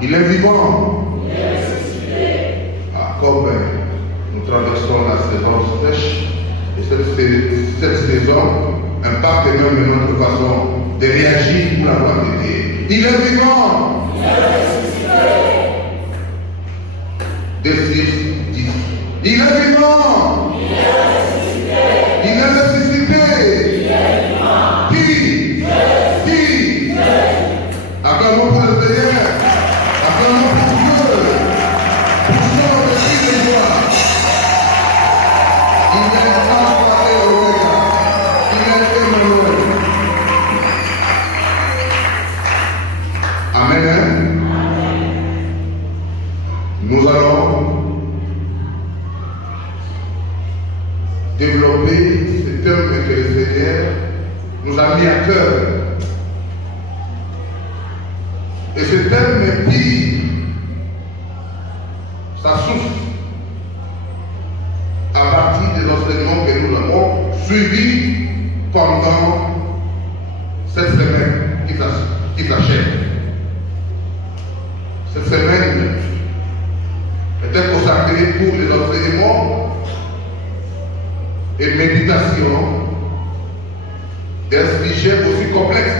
Il est vivant. Ah, comme nous traversons la saison sèche, et cette saison impacte même notre façon de réagir pour la gloire de Dieu. Il est vivant. 2, 6, 10. Il est vivant. Il est ressuscité. Qui? Acclamons pour le Seigneur. Acclamons pour Dieu. Pour son esprit de joie. Il est Alpha et Omega. Il est Emmanuel. Amen. Nous allons développer ce thème que le Seigneur nous a mis à cœur. Et ce thème dit sa source à partir des enseignements que nous avons suivis pendant cette semaine qui s'achève. Cette semaine était consacrée pour les enseignements et méditation d'un sujet aussi complexe.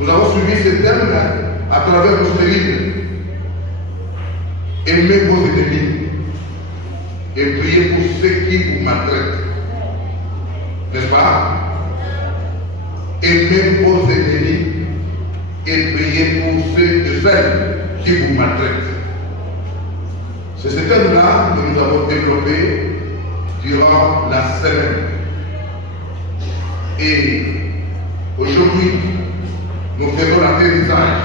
Nous avons suivi ce thème à travers notre livre. Aimez vos ennemis et priez pour ceux qui vous maltraitent. N'est-ce pas? Aimez vos ennemis et priez pour ceux et celles qui vous maltraitent. C'est ce thème-là que nous avons développé durant la semaine. Et aujourd'hui, nous faisons l'atterrissage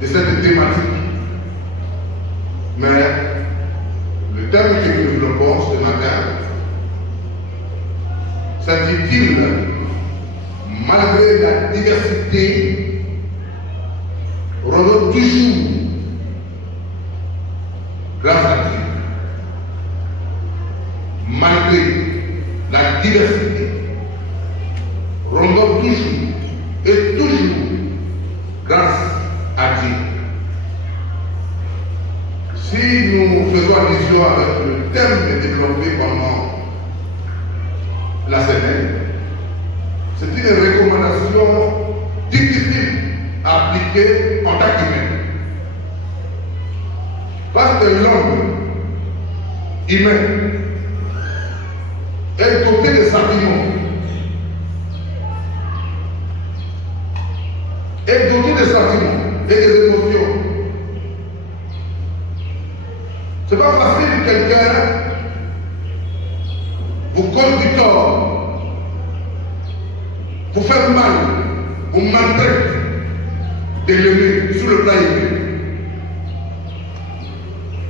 de cette thématique. Mais le thème que nous développons ce matin s'intitule « Malgré la diversité, rendons toujours grâce à Dieu. » Malgré la diversité, rendons toujours et toujours grâce à Dieu. Si nous faisons allusion avec le thème développé pendant la semaine, c'est une recommandation difficile à appliquer en tant qu'humain. Parce que l'homme humain est doté de sentiments, est doté de sentiments et des émotions. C'est pas facile que quelqu'un vous cause du tort, vous fait mal, vous maltraite, de l'aimer sur le plan humain.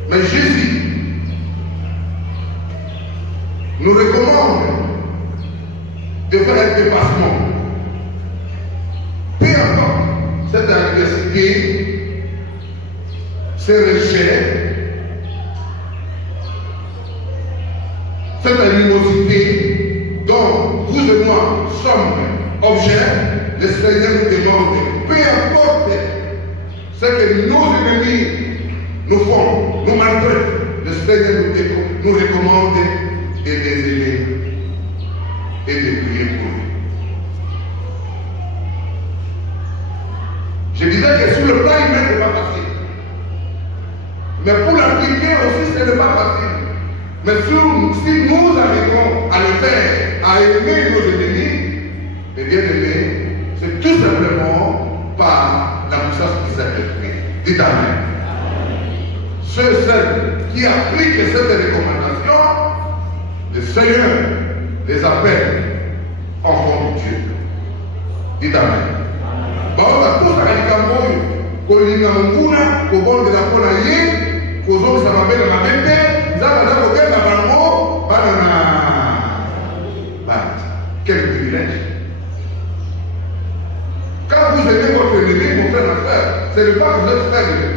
Mais Jésus nous recommande de faire un dépassement. Peu importe cette adversité, ces recherches, cette animosité dont vous et moi sommes objets, le Seigneur nous demande, peu importe ce que nos ennemis nous font, nous maltraitent, le Seigneur nous recommande de les aimer et de prier pour eux. Je disais que sur le plan humain, ce n'est pas facile. Mais pour l'appliquer aussi, ce n'est pas facile. Mais si nous arrivons à le faire, à aimer nos ennemis, mes bien-aimés, c'est tout simplement par la puissance qui s'appelle. Dites Amen. Ceux et celles qui appliquent cette recommandation, le Seigneur les appelle enfants de Dieu. Dites Amen. Baola tous alikamoi, kolinga munguna, kobonde la pona ye, kozo sa mabele mabende, zaba da kokenga bango, banana. Quel privilège. Quand vous aimez votre ennemi, mon frère, ma frère, ce n'est pas que vous êtes faible.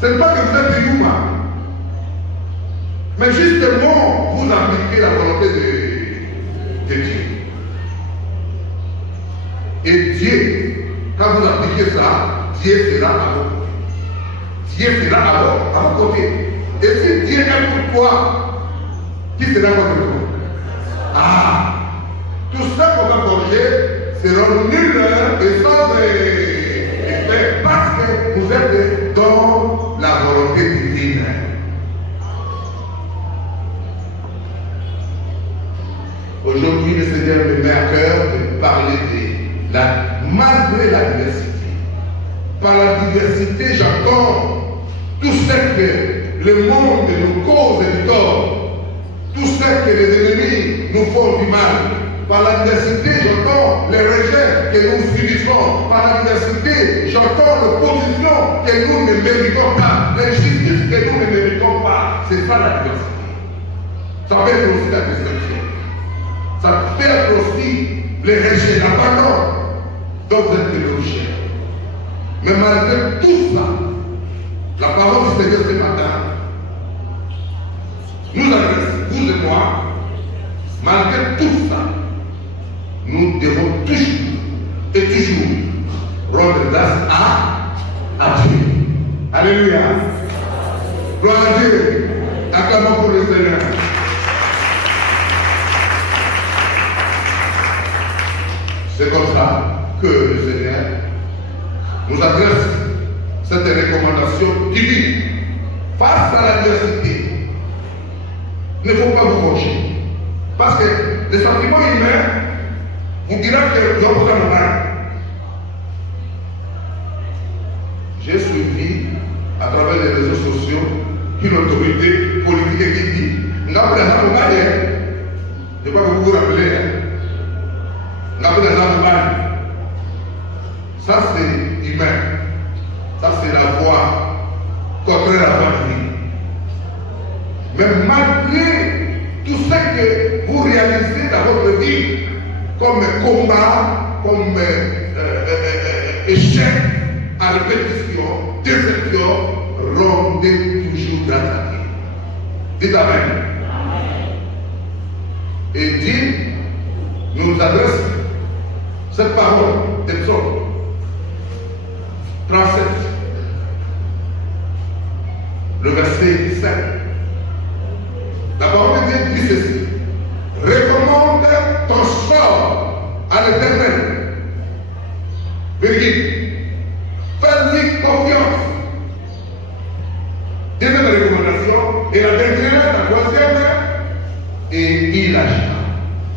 Ce n'est pas que vous êtes humain. Mais justement, vous appliquez la volonté de Dieu. Et Dieu, quand vous appliquez ça, Dieu sera à vos côtés. Dieu sera à vos côtés. Et si Dieu est pour toi, qui sera contre toi? Ah! Tout ça qu'on va corriger seront nuls et sans effet parce que vous êtes dans la volonté divine. Aujourd'hui, le Seigneur me met à cœur de parler malgré la diversité. Par la diversité, j'entends tout ce que le monde nous cause du tort, tout ce que les ennemis nous font du mal. Par la diversité, j'entends les rejets que nous subissons. Par la diversité, j'entends l'opposition que nous ne méritons pas, l'injustice que nous ne méritons pas. C'est ça la diversité. Ça peut être aussi la destruction. Ça peut être aussi les rejets, l'abandon dont vous êtes pécheurs. Mais malgré tout ça, la parole du Seigneur ce matin nous adresse, vous et moi, malgré tout ça, nous devons toujours rendre grâce à Dieu. Alléluia. Gloire à Dieu. Acclamons pour le Seigneur. C'est comme ça que le Seigneur nous adresse cette recommandation divine. Face à l'adversité, il ne faut pas vous venger. Parce que les sentiments humains vous diront que vous avez besoin de mal. J'ai suivi à travers les réseaux sociaux une autorité politique qui dit nous avons des gens. Je ne vais pas vous rappeler. Nous avons des gens. Ça c'est humain. Ça c'est la voie contraire à la voie divine. Mais malgré tout ce que vous réalisez dans votre vie, comme combat, comme échec à répétition, déception, rendez toujours grâce à Dieu. Dites Amen. Et Dieu nous adresse cette parole des psaumes 37, le verset 5. La parole de Dieu dit ceci: recommande ton sort à l'Éternel. Fais-lui confiance. Deuxième recommandation, et la dernière, la troisième, et il agira.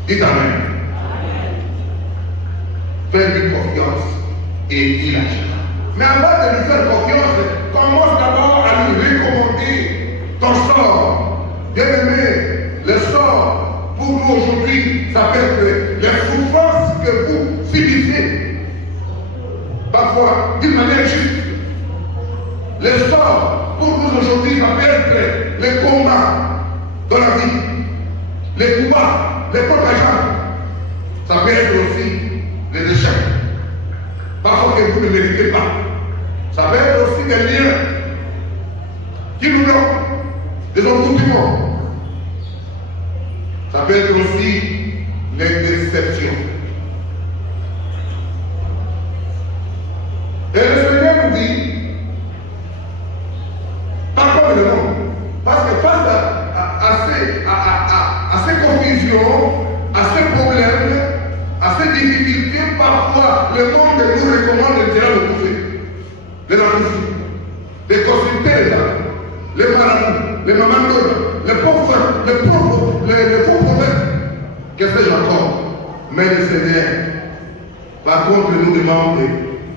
Dites Amen. Fais-lui confiance et il agira. Mais avant de lui faire confiance, commence d'abord à lui recommander ton sort. Bien-aimé, le sort pour nous aujourd'hui, ça peut être les souffrances que vous subissez, parfois d'une manière juste. Le sort pour nous aujourd'hui, ça peut être les combats dans la vie, les combats, les propagations. Ça peut être aussi les échecs, parfois que vous ne méritez pas. Ça peut être aussi des liens qui nous bloquent, des envoûtements. Ça peut être aussi les déceptions. Et le Seigneur nous dit, pas comme le monde, parce que face à ces confusions, à ces problèmes, à ces difficultés, parfois le monde nous recommande de tirer le bouffer, de la musique, de consulter les marabouts, les mamans, les pauvres, les faux prophètes, qu'est-ce que j'ai encore? Mais le Seigneur, par contre, nous demande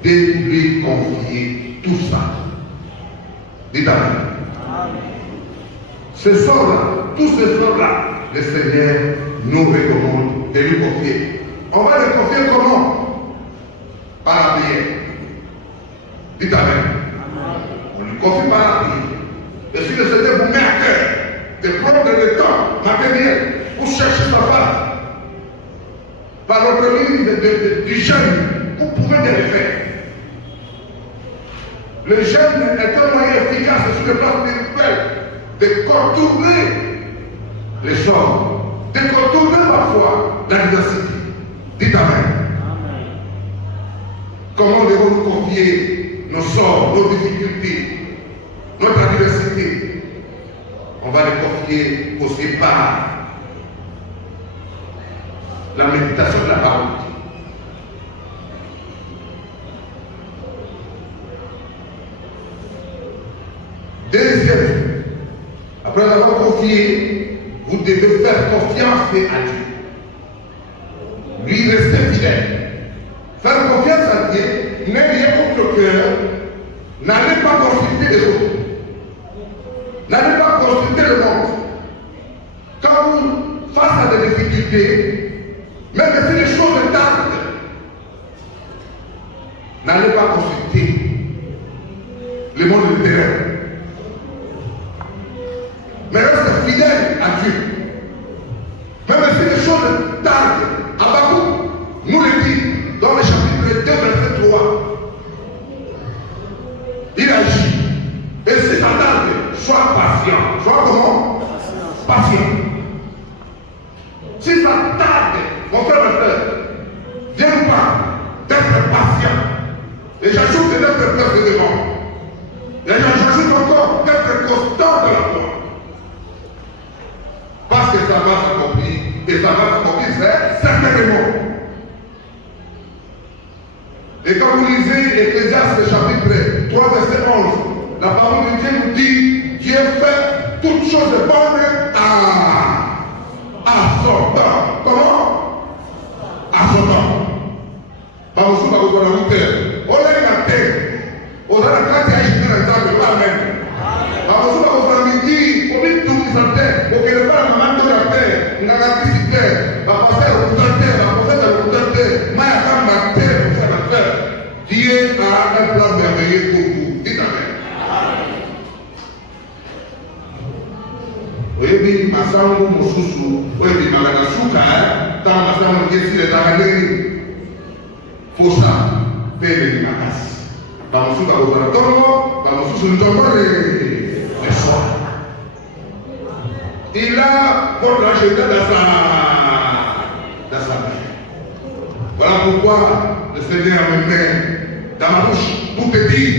de lui confier tout ça. Dites Amen. Ce sort-là, tout ce sort-là, le Seigneur nous recommande de lui confier. On va le confier comment? Par la prière. Dites Amen. On lui confie par la prière. Et si le Seigneur vous met à cœur de prendre le temps matériel pour chercher sa face, par notre ligne du jeûne, vous pouvez bien le faire. Le jeûne est un moyen efficace sur le plan spirituel de contourner les sorts, de contourner parfois l'adversité. Dites Amen. Comment devons-nous confier nos sorts, nos difficultés, notre adversité? On va les confier au départ. La méditation de la parole. Deuxième, après avoir confié, vous devez faire confiance à Dieu. Lui rester fidèle. Faire confiance à Dieu, n'ayez autre cœur, n'allez pas consulter les autres. N'allez pas consulter le monde. Quand vous, face à des difficultés, même si les choses tardent, n'allez pas consulter le monde du terrain. Mais restez fidèle à Dieu. Même si les choses tardent, Habakkuk nous le dit dans le chapitre 2, verset 3. Il agit. Et si ça tarde, sois patient. Sois comment? Patient. Si ça tarde, mon frère et frère, viens pas d'être patient. Et j'ajoute d'être persévérant. Et j'ajoute encore d'être constant de la foi. Parce que ça va s'accomplir. Et ça va s'accomplir, c'est certainement. Et quand vous lisez Ecclésiaste chapitre 3, verset 11, la parole de Dieu nous dit, Dieu fait toutes choses bonnes à son temps. Comment? À son temps. Par vous, vous avez la hauteur. On a une terre. On a la carte à Israël, pas même. Par vous, vous avez dit, on dit tout sur terre. On ne peut pas la maman de la terre. On a la petite terre. La passer au bout de terre. La passer au bout de terre. Mais il y a ma terre pour faire la terre. Dieu a un plan merveilleux pour vous. Dites Amen. Oyebi masango mosusu, oyebi magana suka, tant masango ngesi le taganeri. Fosa, pele makasi. Ba mosuka kozala tongo, ba mosusu ntongo les soirs. Il a votre agenda dans sa vie. Voilà pourquoi le Seigneur me met dans ma bouche pour te dire,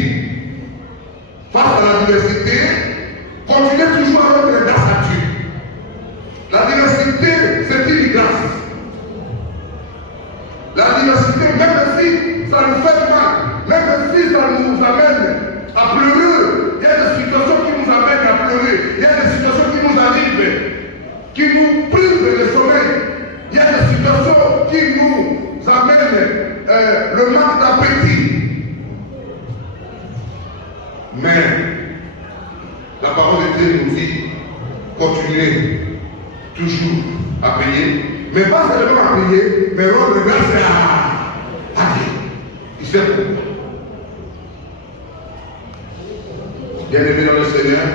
face à l'adversité, continuez toujours à rendre grâce à Dieu. L'adversité, c'est une grâce. L'adversité, même si ça nous fait mal, même si ça nous amène à pleurer, il y a des situations qui nous amènent à pleurer, il y a des situations qui nous arrivent, qui nous privent le sommeil, il y a des situations qui nous amènent le manque d'appétit. Mais la parole de Dieu nous dit, continuez toujours à payer, mais pas seulement à payer, mais rendre grâce à Dieu. Il sait pourquoi. Bien-aimés dans le Seigneur,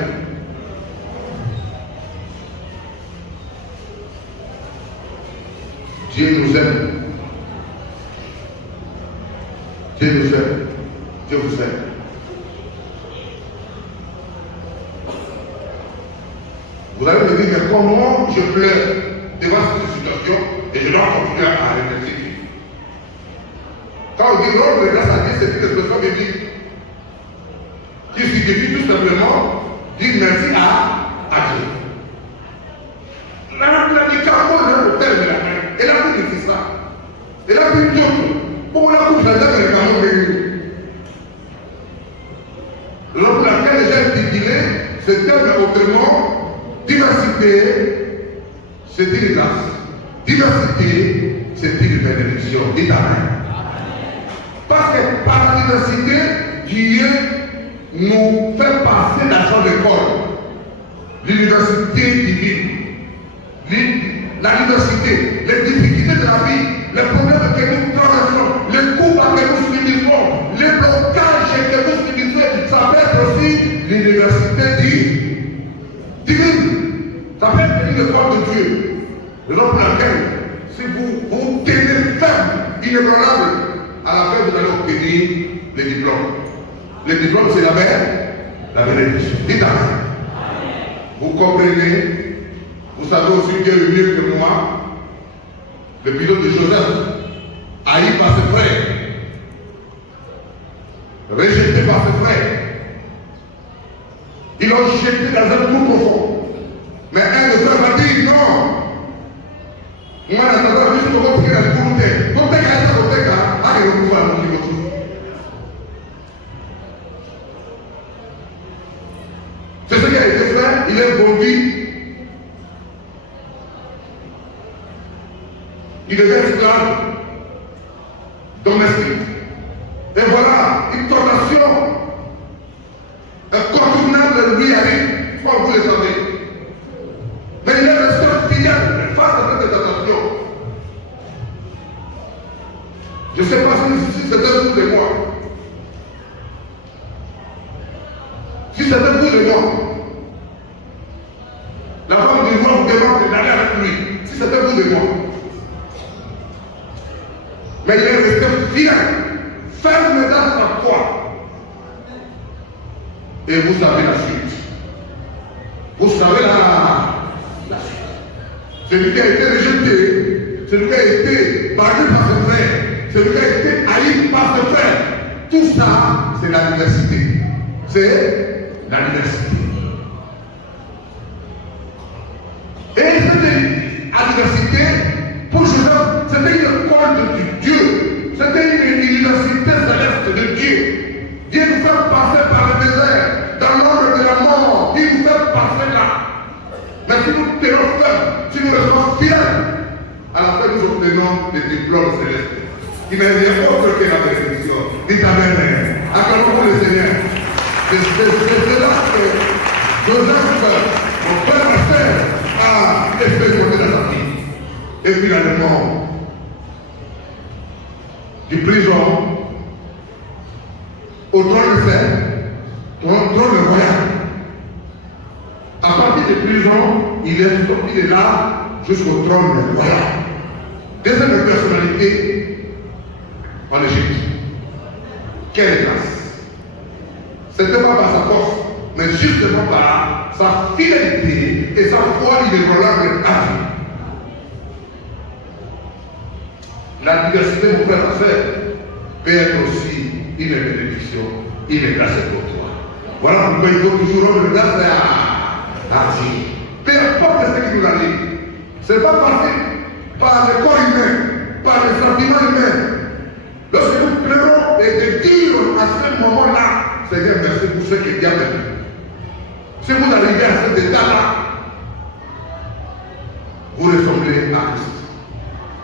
Dieu nous aime. Dieu nous aime. Dieu vous aime. Vous allez me dire, mais comment je pleure devant cette situation et je dois continuer à remercier Dieu. Quand on dit rendre grâce à Dieu, c'est une expression biblique qui signifie tout simplement dire merci à Dieu. La dit carrément au terme de la main. Elle a pu dire ça. Elle a pu dire pour la coupe, j'adore le carreau réuni. Donc laquelle j'ai intitulé ce terme autrement. Diversité, c'est une grâce. Diversité, c'est une bénédiction. Dites Amen. Parce que par la diversité, Dieu nous fait passer dans son école. L'université divine. La diversité, les difficultés de la vie, les problèmes que nous traversons, les combats que nous subissons, les blocages que vous subissez, ça peut être aussi l'université divine. Ça peut être une école de Dieu. Raison pour laquelle, si vous tenez ferme, inébranlable, à la fin vous allez obtenir les diplômes. Les diplômes, c'est la bénédiction. Dites Amen. Vous comprenez? Vous savez aussi bien le mieux que moi, le pilote de Joseph, haï par ses frères. rejeté par ses frères. Ils l'ont jeté dans un trou profond. Mais un de frères m'a dit non. Moi, je suis juste pour rentrer dans le communauté. Quand tu es à la il y a c'est ce qui a été fait, il est conduit. Il devient esclave domestique. Et voilà, une tentation incontournable lui arrive, comme vous le savez. Mais il est resté fidèle face à cette tentation. Je ne sais pas si c'était vous de moi. Si c'était vous de moi, la femme du roi vous demande d'aller avec lui. Si c'était vous de moi. Mais il est resté fidèle, ferme dans sa foi. Et vous savez la suite. Vous savez la suite. Celui qui a été rejeté, celui qui a été battu par ses frères, celui qui a été haï par ses frères, tout ça, c'est la diversité. C'est la diversité. Et cette adversité, pour Joseph, c'était une école de Dieu. C'était une université céleste de Dieu. Dieu nous fait passer par le désert, dans l'ombre de la mort. Il nous fait passer là. Mais si nous tenons ferme, si nous restons fidèles, à la fin nous obtenons des diplômes célestes. Il n'est rien autre que la bénédiction. Dites Amen. Acclamons le Seigneur. C'est là que Joseph, mon frère et sœur, a expérimenté dans sa vie. Et finalement, du prison au trône de fer, trône royal. À partir de prison, il est sorti de là jusqu'au trône royal. Deuxième personnalité en Égypte. Quelle grâce! C'était pas par sa force, mais justement par sa fidélité et sa foi inébranlable à Dieu. La diversité, mon frère et frère, peut être aussi une bénédiction, une grâce pour toi. Voilà pourquoi il faut toujours rendre grâce à Dieu. Peu importe ce qui nous arrive, ce n'est pas passé par le corps humain, par les sentiments humains. Lorsque nous pleurons et de dire à ce moment-là, Seigneur, merci pour ce que Dieu a fait. Si vous arrivez à cet état-là, vous ressemblez à Christ.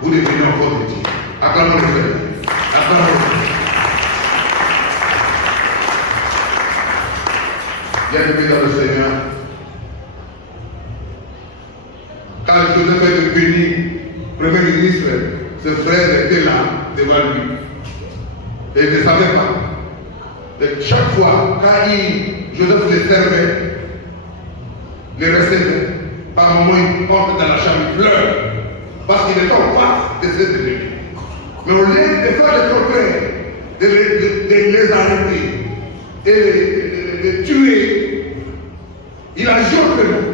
Vous devenez enfant de Dieu. Acclamons le Seigneur. Acclamons le Seigneur. Bien-aimé dans le Seigneur, quand Joseph est devenu Premier ministre, ses frères étaient là devant lui. Et il ne savait pas. Et chaque fois, quand Joseph les servait, les recevait, par moment il porte dans la chambre, il pleure, parce qu'il est en face de ses ennemis. Mais au lieu de faire le contraire, de les arrêter et de les tuer, il agit autrement.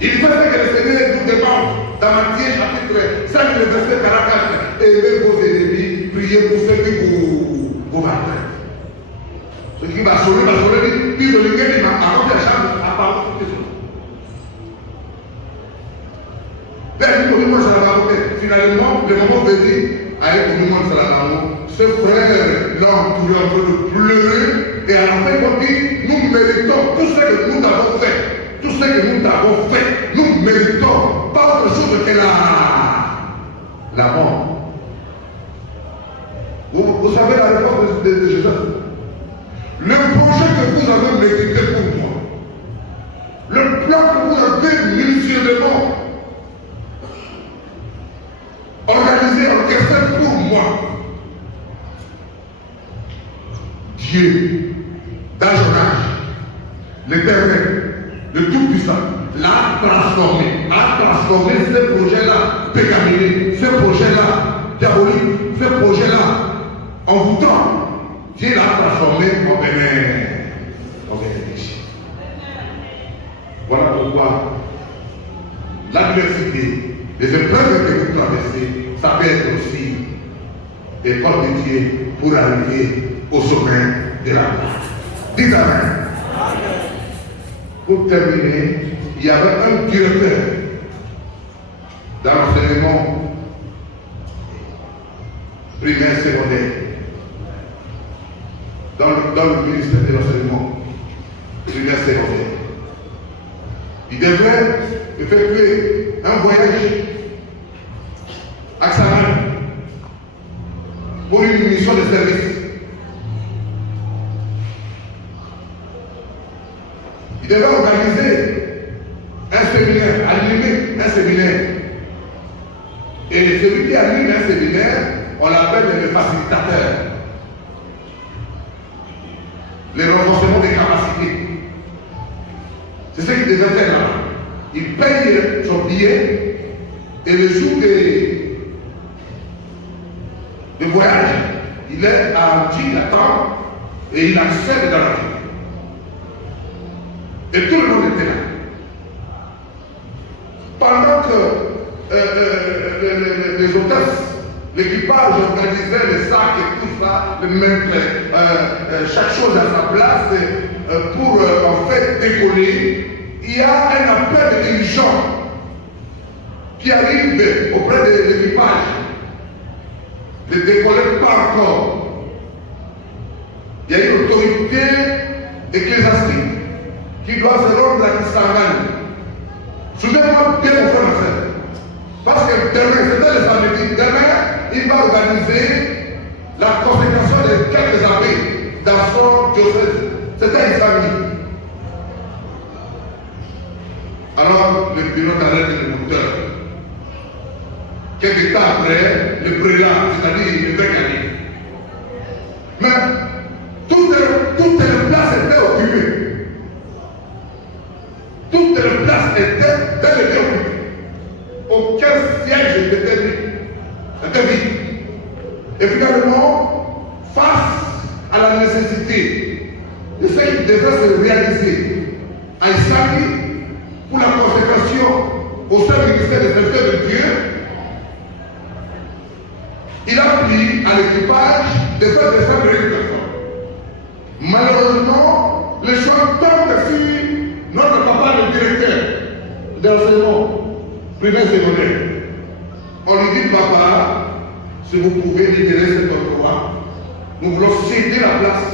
Il fait ce que le Seigneur nous demande dans Matthieu chapitre 5, le verset 44. Aimez vos ennemis, priez pour ceux qui vous maltraitent. Ce qui va sauver, puis le Seigneur dit, avant de la chambre, à part toutes les autres. Finalement, le moment venu, avec le moment de Salamamo, ce frère l'a entouré en train de pleurer, et à la fin, il dit, nous méritons tout ce que nous avons fait. Tout ce que nous avons fait, nous méritons pas autre chose que la mort. Vous savez la réponse de Jésus. Le projet que vous avez médité pour moi, le plan que vous avez minutieusement organisé, orchestré pour moi, Dieu, dans son âge, l'Éternel, le Tout-Puissant, l'a transformé ce projet-là pécaminé, ce projet-là diabolique, ce projet-là envoûtant. Dieu l'a transformé en bénédiction. Voilà pourquoi l'adversité, les épreuves que vous traversez, ça peut être aussi école de Dieu pour arriver au sommet de la gloire. Dites Amen. Pour terminer, il y avait un directeur dans l'enseignement primaire, secondaire, dans le ministère de l'enseignement primaire, secondaire. Il devrait effectuer un voyage à Saran pour une mission de service. Il devait organiser un séminaire, animer un séminaire. Et celui qui anime un séminaire, on l'appelle le facilitateur. Le renforcement des capacités. C'est ce qu'il devait faire là. Il paye son billet et le jour de voyage, il est à Antilles, il attend et il accède dans la ville. Et tout le monde était là. Pendant que les hôtesses, l'équipage organisait les sacs et tout ça, chaque chose à sa place pour en fait décoller, il y a un appel de dirigeant qui arrive auprès de l'équipage. Ne décoller pas encore. Il y a une autorité ecclésiastique qui doit se rendre à Kisangani. Souvenez-moi bien mon frère et soeur. Parce que demain, c'était le samedi, demain, il va organiser la consécration de quelques abbés dans son diocèse. C'était une famille. Alors, le pilote arrête le moteur. Quelques temps après, le prélat, c'est-à-dire l'évêque arrive. Mais toutes les places étaient occupées. Toutes les places étaient bel et bien occupées. Aucun siège n'était vide. Et finalement, face à la nécessité de ce qui devait se réaliser à Isaki pour la consécration au sein du ministère des Serviteurs de Dieu, il a pris à l'équipage de faire descendre une personne. Malheureusement, le choix tombe sur notre papa, le directeur de l'enseignement primaire secondaire. On lui dit, papa, si vous pouvez libérer cet endroit, nous voulons céder la place.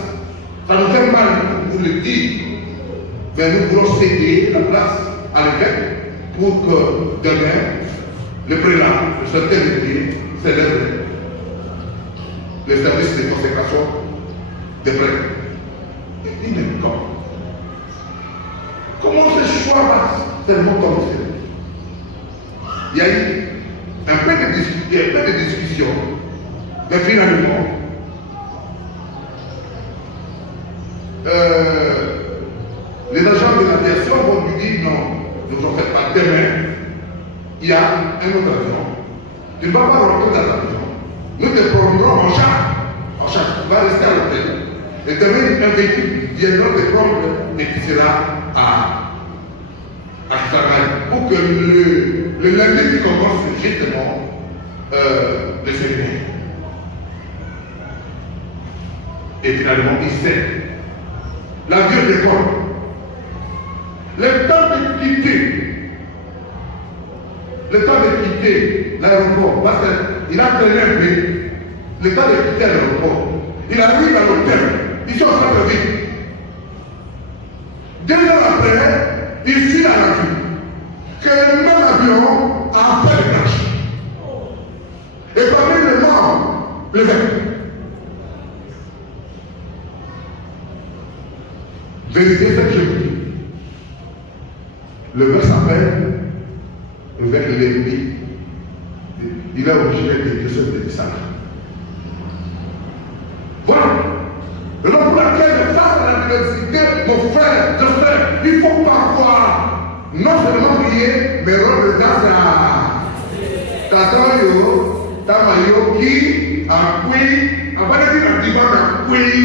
Ça nous fait mal pour vous le dire, mais nous voulons céder la place à l'évêque pour que demain, le prélat, le secrétaire de Dieu, célèbre le service de consécration des prêtres. Il dit, mais comment ce choix va tellement commencer? Il y a eu un peu de discussion, mais finalement, les agents de l'aviation vont lui dire non, ne vous en faites pas, demain, il y a un autre avion. Tu ne vas pas rentrer dans l'avion. Nous te prendrons en charge. Tu vas rester à l'hôtel. Et demain, un véhicule viendra te prendre et tu seras à Kisangani pour que le lundi qui commence justement le séminaire. Et finalement, il sait. L'avion décolle. Le temps de quitter l'aéroport, parce qu'il a traîné un peu, le temps de quitter l'aéroport. Il arrive à l'hôtel, ils sont en train de vivre. 2 heures après, il suit la radio. Que le même avion a fait le crash. Et parmi les morts, le verre. Vérifiez ce que je vous dis. Le verre s'appelle le verre de l'ennemi. Il est originaire de Joseph de Isaac. Voilà. Raison pour laquelle, face à la diversité, mon frère, il faut parfois non seulement prier, mais rendre grâce à Tatoyo, Tamayo, qui a pris, avant de dire la divane a pris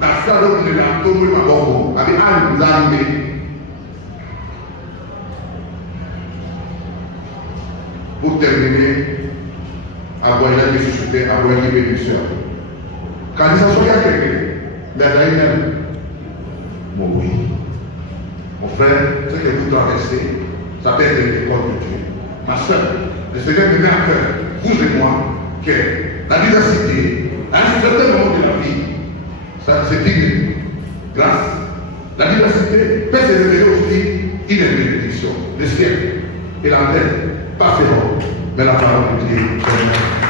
la salle de la tombe de Maboko, avec un Zambé. Pour terminer, aboyana ressuscité, aboyana bénédiction. Quand ils sont quelqu'un, mais là, il même. Bon, oui. Mon frère, ce que vous traversez, ça peut être l'école de Dieu. Ma soeur, le Seigneur me met à cœur, vous et moi, que la diversité, à un certain moment de la vie, ça c'est une grâce. La diversité peut se révéler aussi une bénédiction. Le ciel et la terre, pas féroce, mais la parole de Dieu.